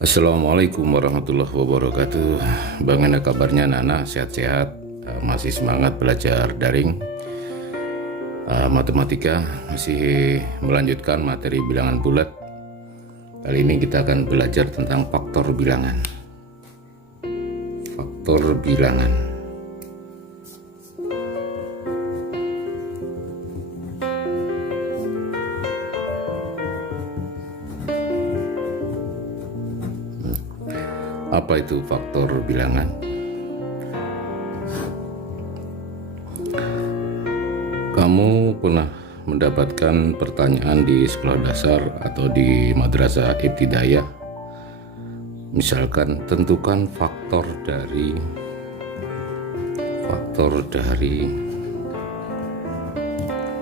Assalamualaikum warahmatullahi wabarakatuh. Bagaimana kabarnya Nana? Sehat-sehat? Masih semangat belajar daring matematika? Masih melanjutkan materi bilangan bulat. Kali ini kita akan belajar tentang faktor bilangan. Faktor bilangan. Apa itu faktor bilangan? Kamu pernah mendapatkan pertanyaan di sekolah dasar atau di madrasah ibtidaiyah? Misalkan tentukan faktor dari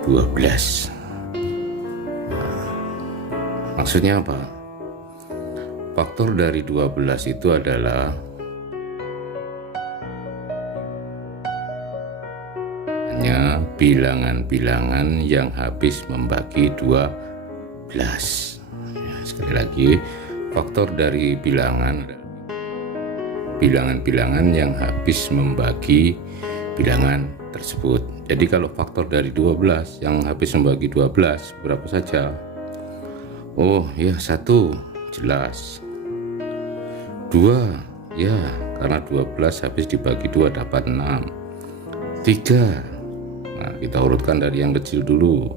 12. Maksudnya apa? Faktor dari 12 itu adalah hanya bilangan-bilangan yang habis membagi 12. Ya, sekali lagi, faktor dari bilangan-bilangan yang habis membagi bilangan tersebut. Jadi kalau faktor dari 12 yang habis membagi 12 berapa saja? Oh ya, 1 jelas. 2 ya, karena 12 habis dibagi 2 dapat 6. 3, nah kita urutkan dari yang kecil dulu.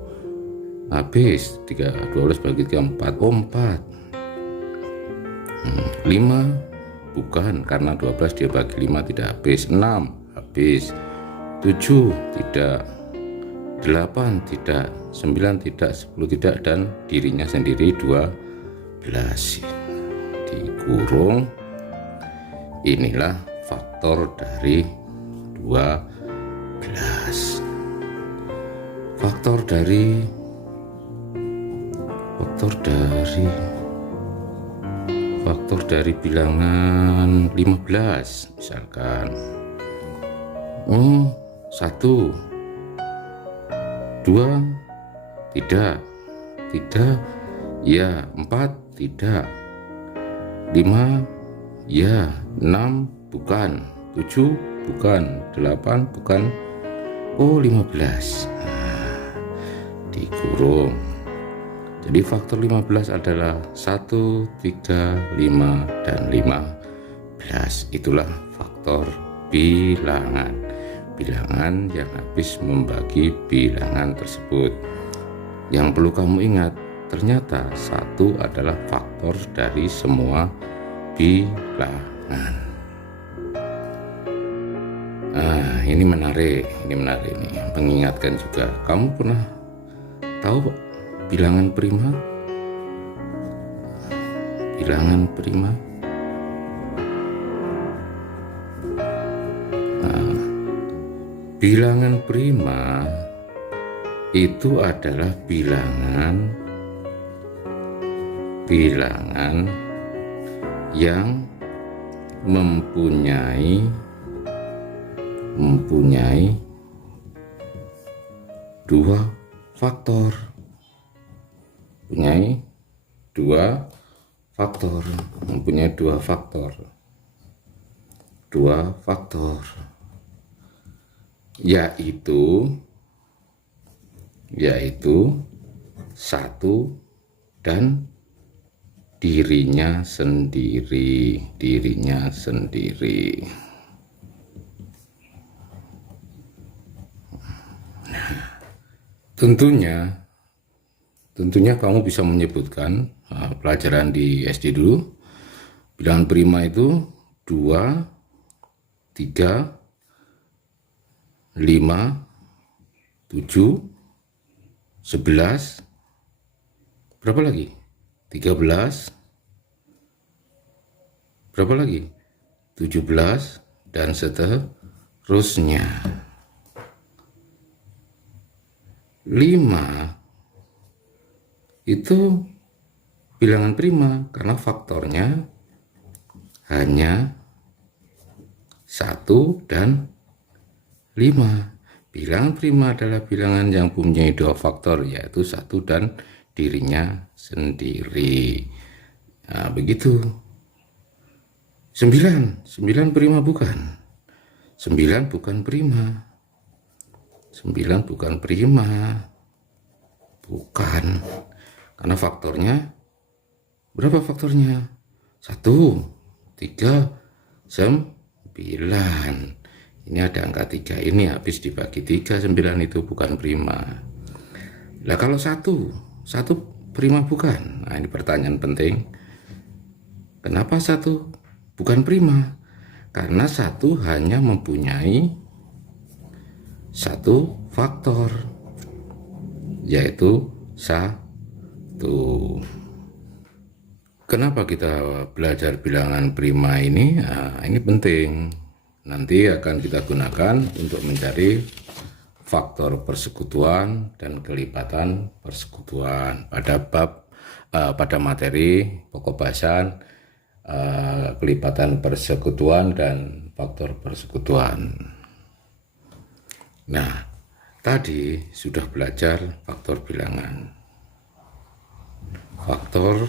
Habis 12 bagi 3 4. Oh 4. 5 bukan, karena 12 dia bagi 5 tidak habis. 6 habis. 7 tidak. 8 tidak. 9 tidak. 10 tidak. Dan dirinya sendiri 12 dikurung. Inilah faktor dari 12. Faktor dari bilangan 15 misalkan. 1 2 tidak. 3 ya. 4 tidak. 5 ya. 6 bukan. 7 bukan. 8 bukan. Oh 15. Nah, dikurung. Jadi faktor 15 adalah 1, 3, 5, dan 15. Itulah faktor bilangan. Bilangan yang habis membagi bilangan tersebut. Yang perlu kamu ingat, ternyata 1 adalah faktor dari semua bilangan. Nah, ini menarik nih, mengingatkan juga. Kamu pernah tahu bilangan prima? Bilangan prima. Nah, bilangan prima itu adalah bilangan yang mempunyai dua faktor. Mempunyai dua faktor. Yaitu 1 dan dirinya sendiri. Tentunya kamu bisa menyebutkan pelajaran di SD dulu. Bilangan prima itu 2, 3, 5, 7, 11, berapa lagi? 13, berapa lagi? 17, dan seterusnya. 5 itu bilangan prima karena faktornya hanya 1 dan 5. Bilangan prima adalah bilangan yang mempunyai dua faktor, yaitu 1 dan dirinya sendiri. Nah, begitu 9 prima bukan? 9 bukan prima. 9 bukan prima. Bukan. Karena faktornya, berapa faktornya? 1, 3, 9. Ini ada angka 3, ini habis dibagi 3, 9 itu bukan prima. Lah kalau 1 prima bukan? Nah ini pertanyaan penting. Kenapa 1 bukan prima? Karena 1 hanya mempunyai 1 faktor, yaitu 1. Kenapa kita belajar bilangan prima ini? Nah, ini penting. Nanti akan kita gunakan untuk mencari faktor persekutuan dan kelipatan persekutuan pada materi pokok bahasan kelipatan persekutuan dan faktor persekutuan. Nah, tadi sudah belajar faktor bilangan. Faktor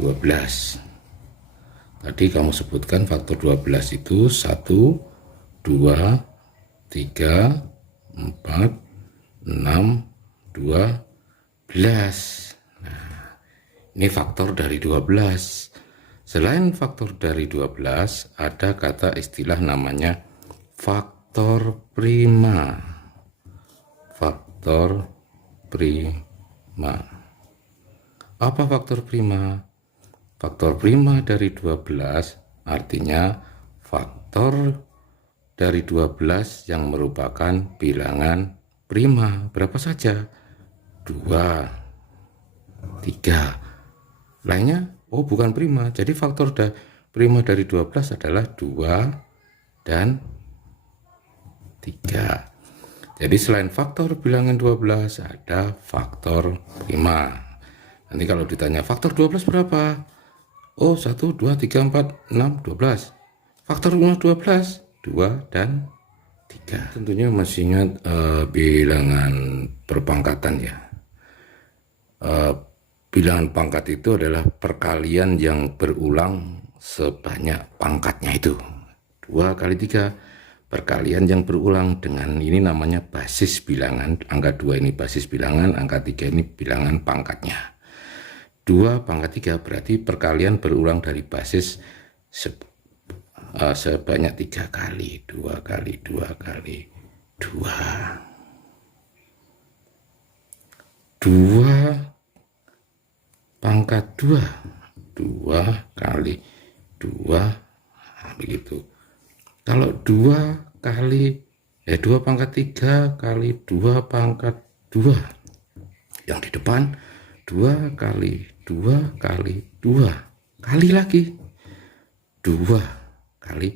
12. Tadi kamu sebutkan faktor 12 itu 1, 2, 3, 4, 6, 12. Nah, ini faktor dari 12. Selain faktor dari 12, ada kata istilah namanya faktor prima. Faktor prima. Apa faktor prima? Faktor prima dari 12 artinya faktor dari 12 yang merupakan bilangan prima. Berapa saja? 2, 3. Lainnya, oh bukan prima. Jadi faktor prima dari 12 adalah 2 dan 3. Jadi selain faktor bilangan 12 ada faktor prima. Nanti kalau ditanya faktor 12 berapa? Oh 1, 2, 3, 4, 6, 12. Faktor rumah 12, 2 dan 3. Tentunya masih ingat bilangan perpangkatan ya. Bilangan pangkat itu adalah perkalian yang berulang sebanyak pangkatnya itu. 2 kali 3, perkalian yang berulang dengan ini namanya basis bilangan. Angka 2 ini basis bilangan, angka 3 ini bilangan pangkatnya. 2 pangkat 3 berarti perkalian berulang dari basis sebanyak 3 kali. 2 kali 2 kali 2. 2 pangkat 2. 2 kali 2. Nah, begitu. Kalau 2 kali 2 pangkat 3 kali 2 pangkat 2. Yang di depan 2 kali 2 kali 2 kali lagi 2 kali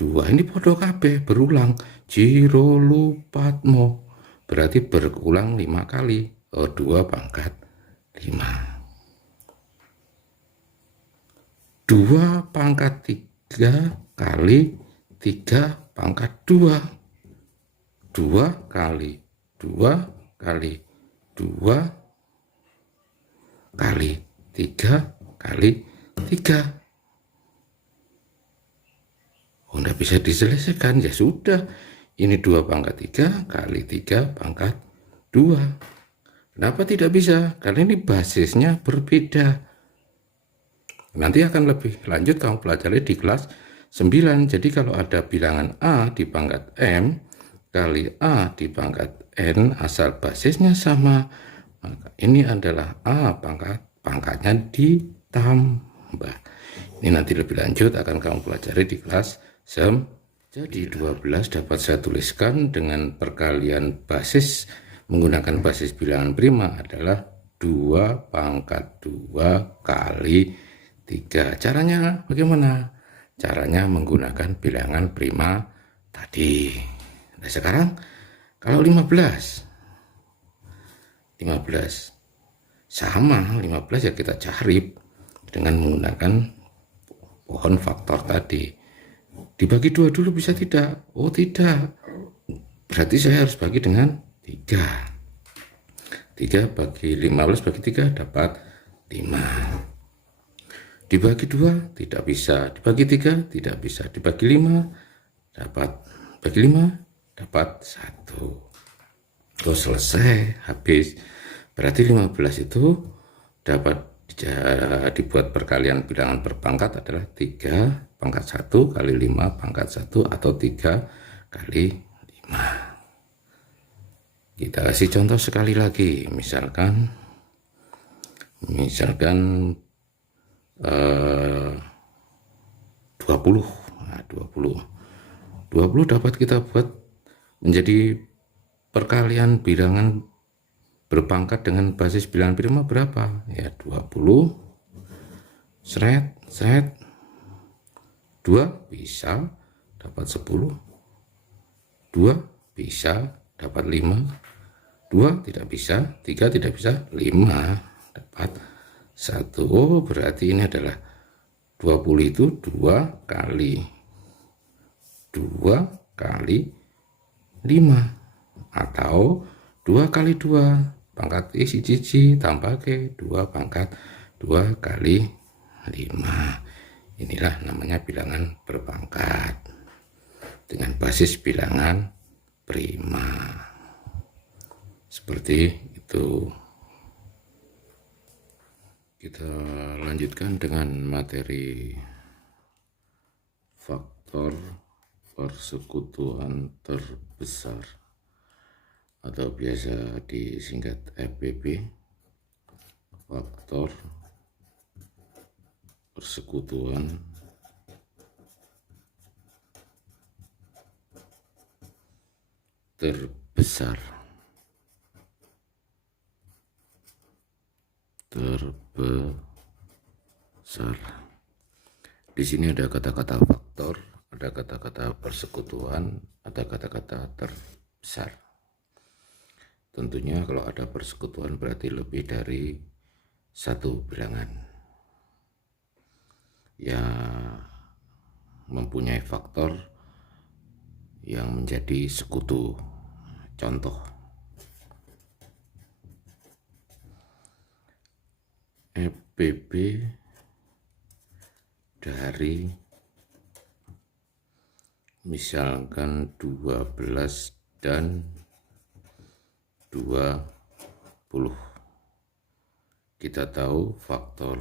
2. Ini podo kabeh berulang. Jiro lupatmo berarti berulang 5 kali. 2 pangkat 5. 2 pangkat 3 kali 3 pangkat 2. 2 kali 2 kali 2 kali 3 kali 3. Oh, enggak bisa diselesaikan. Ya sudah, ini 2 pangkat 3 kali 3 pangkat 2. Kenapa tidak bisa? Karena ini basisnya berbeda. Nanti akan lebih lanjut kamu pelajari di kelas 9. Jadi kalau ada bilangan A di pangkat M kali A di pangkat N asal basisnya sama, maka ini adalah A pangkatnya ditambah. Ini nanti lebih lanjut akan kamu pelajari di kelas 9. Jadi 12 dapat saya tuliskan dengan perkalian basis menggunakan basis bilangan prima adalah 2 pangkat 2 kali 3. Caranya bagaimana? Caranya menggunakan bilangan prima tadi. Nah sekarang kalau 15 sama 15 ya kita cari dengan menggunakan pohon faktor tadi. Dibagi 2 dulu bisa tidak? Oh tidak, berarti saya harus bagi dengan 3 bagi 15 bagi 3 dapat 5. Dibagi 2 tidak bisa, dibagi 3 tidak bisa, dibagi 5 dapat, bagi 5 dapat 1. Oh, selesai, habis. Berarti 15 itu dapat dibuat perkalian bilangan berpangkat adalah 3 pangkat 1 kali 5 pangkat 1 atau 3 kali 5. Kita kasih contoh sekali lagi, misalkan 20. Nah, 20 dapat kita buat menjadi perkalian bilangan berpangkat dengan basis bilangan prima berapa? Ya 20 seret 2 bisa dapat 10, 2 bisa dapat 5, 2 tidak bisa, 3 tidak bisa, 5 dapat 1. Oh, berarti ini adalah 20 itu 2 kali 5 atau 2 kali 2 pangkat isi cici tambah ke 2 pangkat 2 kali 5. Inilah namanya bilangan berpangkat dengan basis bilangan prima. Seperti itu. Kita lanjutkan dengan materi faktor persekutuan terbesar atau biasa disingkat FPP, faktor persekutuan terbesar. Di sini ada kata-kata faktor, ada kata-kata persekutuan, ada kata-kata terbesar. Tentunya kalau ada persekutuan berarti lebih dari satu bilangan yang mempunyai faktor yang menjadi sekutu. Contoh, FPP dari misalkan 12 dan 20. Kita tahu faktor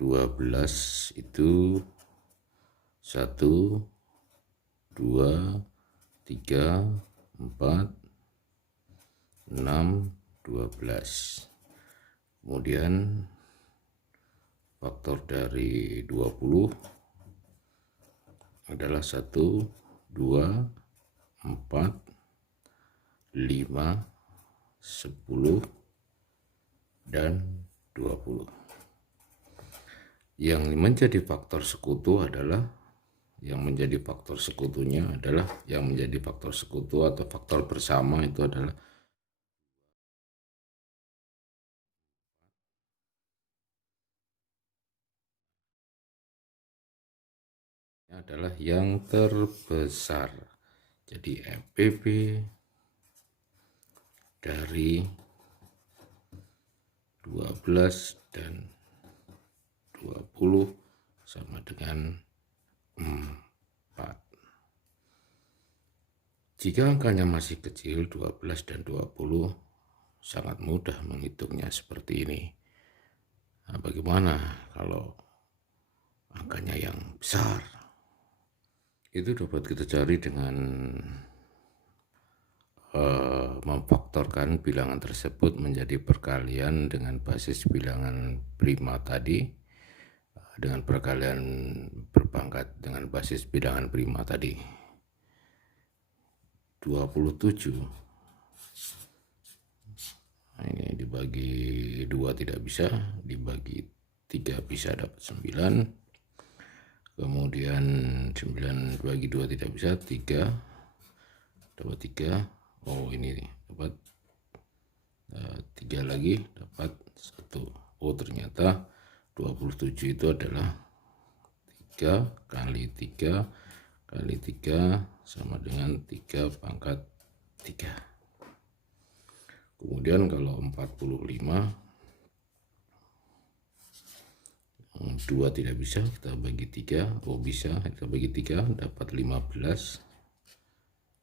12 itu 1, 2, 3, 4, 6, 12. Kemudian faktor dari 20 adalah 1, 2, 4, 5, 10, dan 20. Yang menjadi faktor sekutu adalah yang menjadi faktor sekutunya adalah yang menjadi faktor sekutu atau faktor bersama itu adalah yang terbesar. Jadi FPP dari 12 dan 20 sama dengan 4. Jika angkanya masih kecil 12 dan 20 sangat mudah menghitungnya seperti ini. Nah, bagaimana kalau angkanya yang besar? Itu dapat kita cari dengan memfaktorkan bilangan tersebut menjadi perkalian dengan basis bilangan prima tadi dengan perkalian berpangkat dengan basis bilangan prima tadi. 27 nah, ini dibagi 2 tidak bisa, dibagi 3 bisa dapat 9. Kemudian 9 bagi 2 tidak bisa, 3 dapat 3. Oh, ini dapat 3 lagi dapat 1. Oh, ternyata 27 itu adalah 3 kali 3 kali 3 sama dengan 3 pangkat 3. Kemudian kalau 45 Yang 2 tidak bisa, kita bagi 3. Oh bisa, kita bagi 3 dapat 15.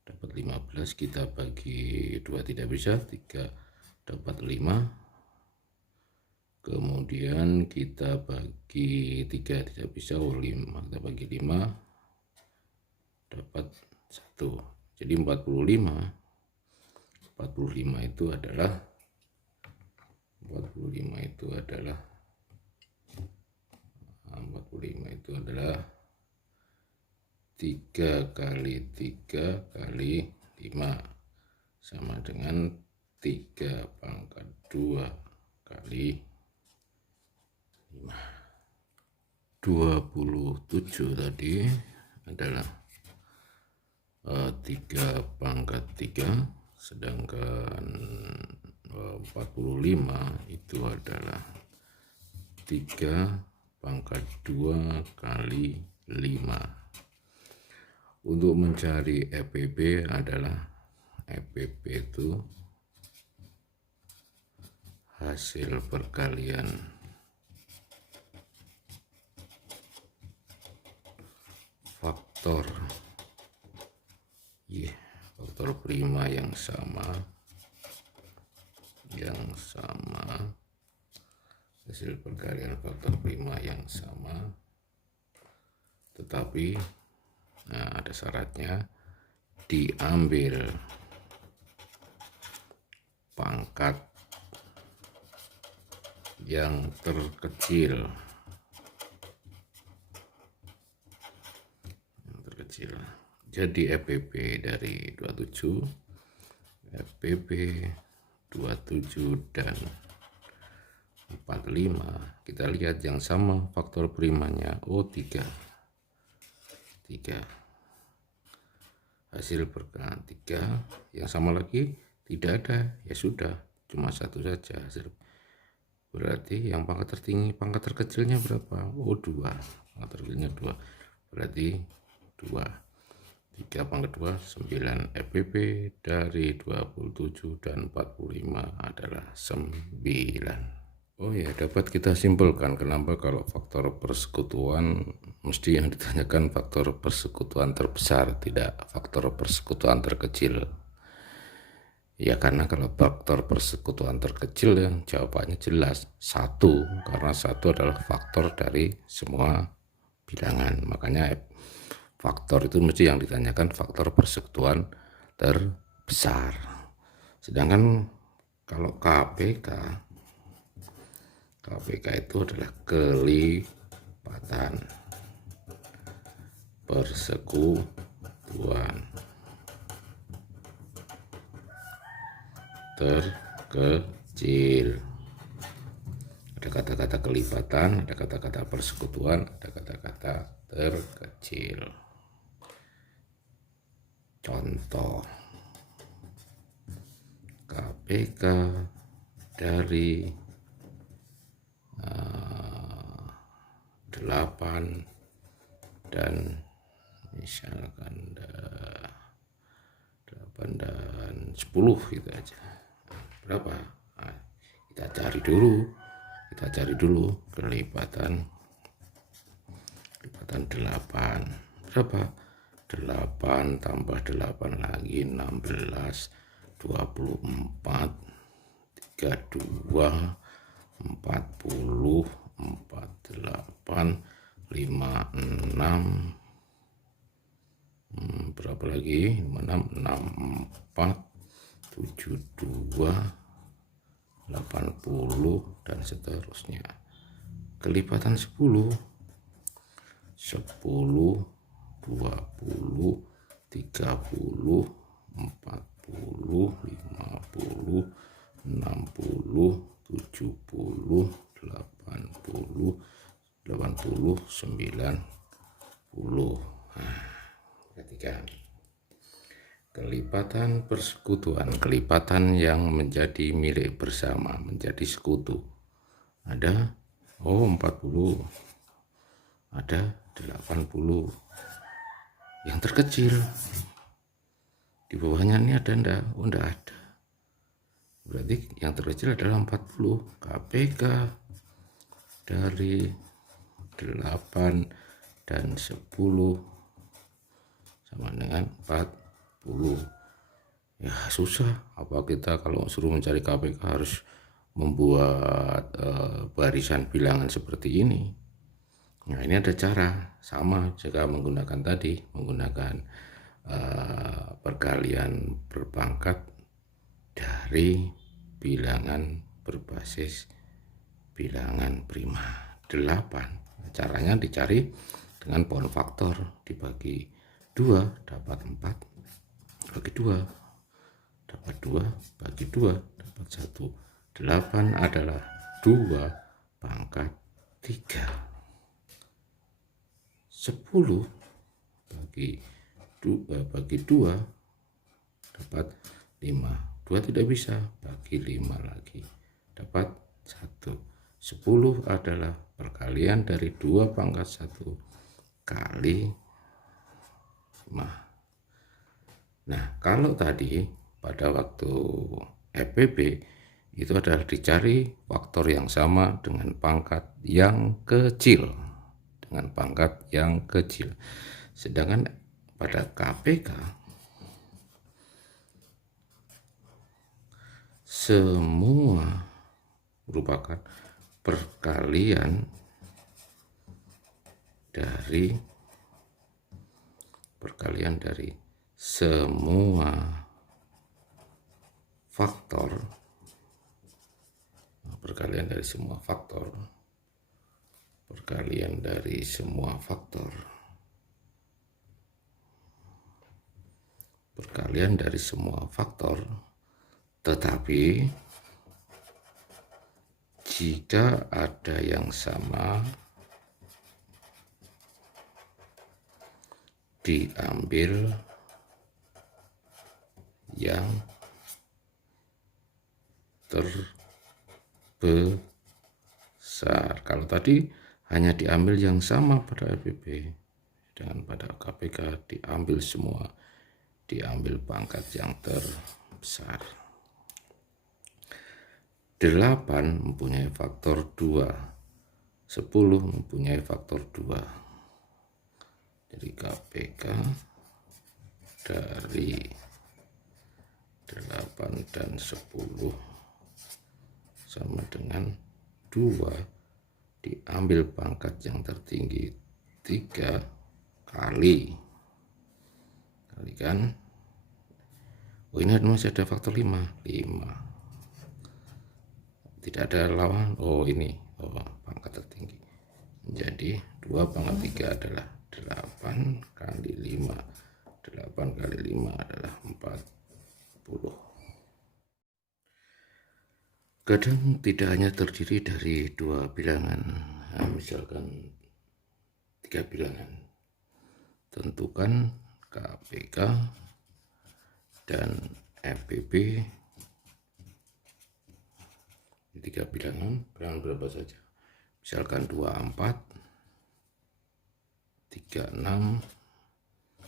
Dapat 15, kita bagi 2 tidak bisa, 3 dapat 5. Kemudian kita bagi 3 tidak bisa, 5 kita bagi 5 dapat 1. Jadi 45 itu adalah 3 kali 3 kali 5 sama dengan 3 pangkat 2 kali 27 tadi adalah 3 pangkat 3, sedangkan 45 itu adalah 3 pangkat 2 kali 5. Untuk mencari EPB adalah EPB itu hasil perkalian faktor prima yang sama, hasil perkalian faktor prima yang sama, tetapi ada syaratnya, diambil pangkat yang terkecil. Jadi EPB dari 27, EPB 27 dan 45, kita lihat yang sama faktor primanya, 3. Hasil perkalian 3 yang sama lagi tidak ada, ya sudah, cuma 1 saja hasil. Berarti yang pangkat tertinggi, pangkat terkecilnya berapa? 2. Pangkat terkecilnya 2, berarti 2. 3 pangkat 2, 9. EPB dari 27 dan 45 adalah 9. Oh ya, dapat kita simpulkan kenapa kalau faktor persekutuan mesti yang ditanyakan faktor persekutuan terbesar, tidak faktor persekutuan terkecil. Ya karena kalau faktor persekutuan terkecil ya jawabannya jelas 1, karena 1 adalah faktor dari semua bilangan. Makanya faktor itu mesti yang ditanyakan faktor persekutuan terbesar. Sedangkan kalau KPK itu adalah kelipatan persekutuan terkecil. Ada kata-kata kelipatan, ada kata-kata persekutuan, ada kata-kata terkecil. Contoh, KPK dari 8 dan misalkan 8 dan 10 gitu aja. Berapa? Nah, kita cari dulu kelipatan 8. Berapa? 8 tambah 8 lagi 16, 24, 32, 40, 48, 56, berapa lagi? 56, 64, 72, 80 dan seterusnya. Kelipatan 10, 20, 30, 40, 50, 60, 70, 80, 90, 90. Perhatikan. Kelipatan persekutuan, kelipatan yang menjadi milik bersama, menjadi sekutu. Ada 40, ada 80. Yang terkecil di bawahnya ini ada enggak? Oh enggak ada. Berarti yang terkecil adalah 40. KPK dari 8 dan 10 sama dengan 40. Ya susah, apa kita kalau suruh mencari KPK harus membuat barisan bilangan seperti ini. Nah ini ada cara, sama jika menggunakan tadi, menggunakan perkalian berpangkat dari bilangan berbasis bilangan prima 8. Caranya dicari dengan pohon faktor, dibagi 2 dapat 4, bagi 2 dapat 2, bagi 2 dapat 1. 8 adalah 2 pangkat 3. 10 bagi 2 dapat 5. 2 tidak bisa, bagi 5 lagi dapat 1. 10 adalah perkalian dari 2 pangkat 1 kali 5. Nah kalau tadi pada waktu FPP itu adalah dicari faktor yang sama dengan pangkat yang kecil, sedangkan pada KPK semua merupakan perkalian dari semua faktor, perkalian dari semua faktor, tetapi jika ada yang sama diambil yang terbesar. Kalau tadi hanya diambil yang sama pada FPP, dan pada KPK diambil semua, diambil pangkat yang terbesar. 8 mempunyai faktor 2, 10 mempunyai faktor 2. Jadi KPK dari 8 dan 10 sama dengan 2 diambil pangkat yang tertinggi 3 kali kan. Oh ini masih ada faktor 5 tidak ada lawan. Oh ini pangkat tertinggi, jadi 2 pangkat 3 adalah 8 kali 5. 8 kali 5 adalah 40. Kadang tidak hanya terdiri dari 2 bilangan, misalkan 3 bilangan. Tentukan KPK dan FPP 3 bilangan berapa saja, misalkan 24, 36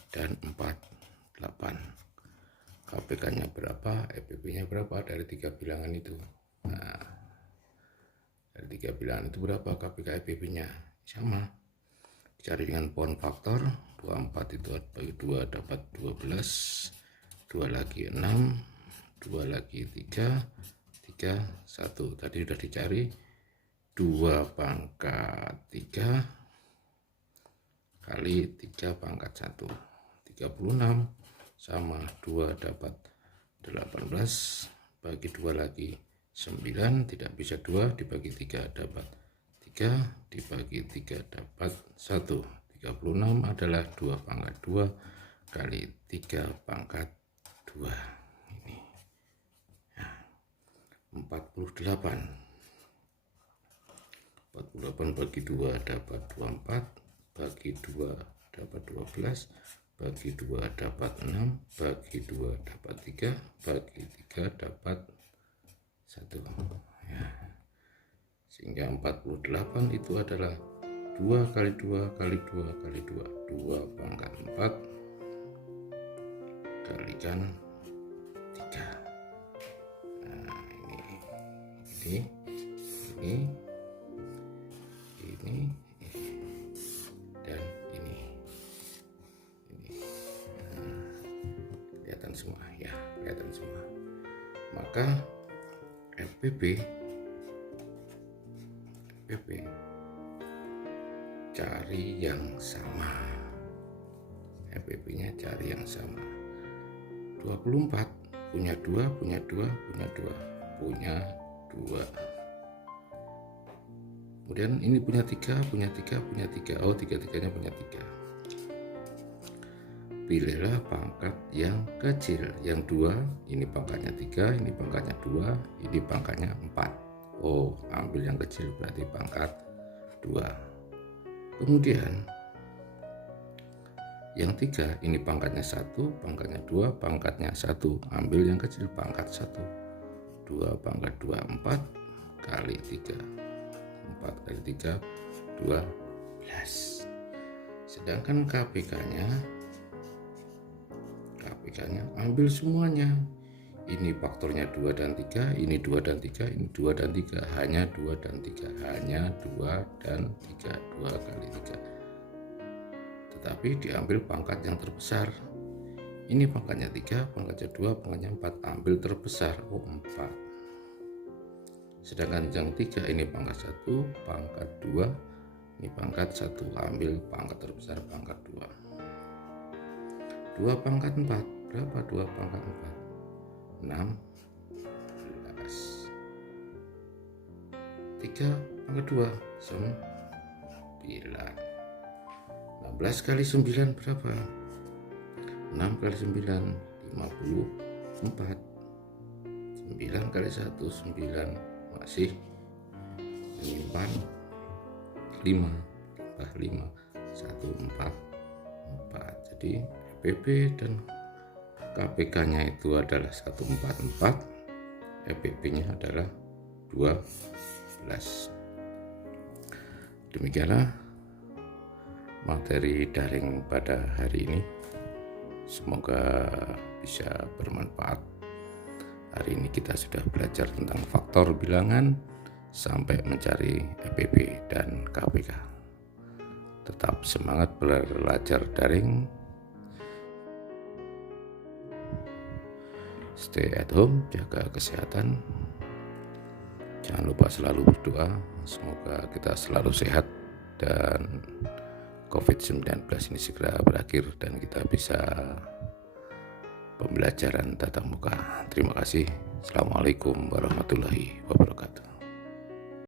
dan 48. KPK nya berapa, FPP nya berapa dari 3 bilangan itu. Nah dari 3 bilangan itu berapa KPK FPP nya, sama dicari dengan pohon faktor. 24 itu bagi 2 dapat 12, 2 lagi 6, 2 lagi 3, 1. Tadi sudah dicari 2 pangkat 3 kali 3 pangkat 1, 36 sama 2 dapat 18, bagi 2 lagi 9, tidak bisa 2 dibagi 3 dapat 3, dibagi 3 dapat 1. 36 adalah 2 pangkat 2 kali 3 pangkat 2. Ini nah, 48 bagi 2 dapat 24, bagi 2 dapat 12, bagi 2 dapat 6, bagi 2 dapat 3, bagi 3 dapat 1 ya. Sehingga 48 itu adalah 2 kali 2 kali 2 kali 2, 2 pangkat 4 kalikan 3. Nah ini semua ya, kelihatan semua. Maka FPP cari yang sama, FPP-nya cari yang sama. 24 punya 2, punya 2, punya 2, punya 2. Kemudian ini punya 3, punya 3, punya 3. Oh, tiga-tiganya punya 3. Pilihlah pangkat yang kecil. Yang 2, ini pangkatnya 3, ini pangkatnya 2, ini pangkatnya 4. Oh, ambil yang kecil berarti pangkat 2. Kemudian yang 3, ini pangkatnya 1, pangkatnya 2, pangkatnya 1. Ambil yang kecil pangkat 1. 2 pangkat 2, 4 kali 3. 4 kali 3, 12. Sedangkan KPK-nya ambil semuanya. Ini faktornya 2 dan 3, ini 2 dan 3, ini 2 dan 3. Hanya 2 dan 3, hanya 2 dan 3. 2 kali 3. Tetapi diambil pangkat yang terbesar. Ini pangkatnya 3, pangkatnya 2, pangkatnya 4. Ambil terbesar. Oh, 4. Sedangkan yang 3 ini pangkat 1, pangkat 2, ini pangkat 1. Ambil pangkat terbesar, pangkat 2. 2 pangkat 4. Berapa 2 pangkat 4? 16. 3 pangkat 2, 9. 16 kali 9 berapa? 6 kali 9, 54. 9 kali 1, 9. Masih menyimpan 5. Tambah 5, 1, 4. Jadi FPP dan KPK-nya itu adalah 144, FPP-nya adalah 12. Demikianlah materi daring pada hari ini. Semoga bisa bermanfaat. Hari ini kita sudah belajar tentang faktor bilangan sampai mencari FPP dan KPK. Tetap semangat belajar daring. Stay at home, jaga kesehatan. Jangan lupa selalu berdoa, semoga kita selalu sehat dan COVID-19 ini segera berakhir dan kita bisa pembelajaran tatap muka. Terima kasih. Assalamualaikum warahmatullahi wabarakatuh.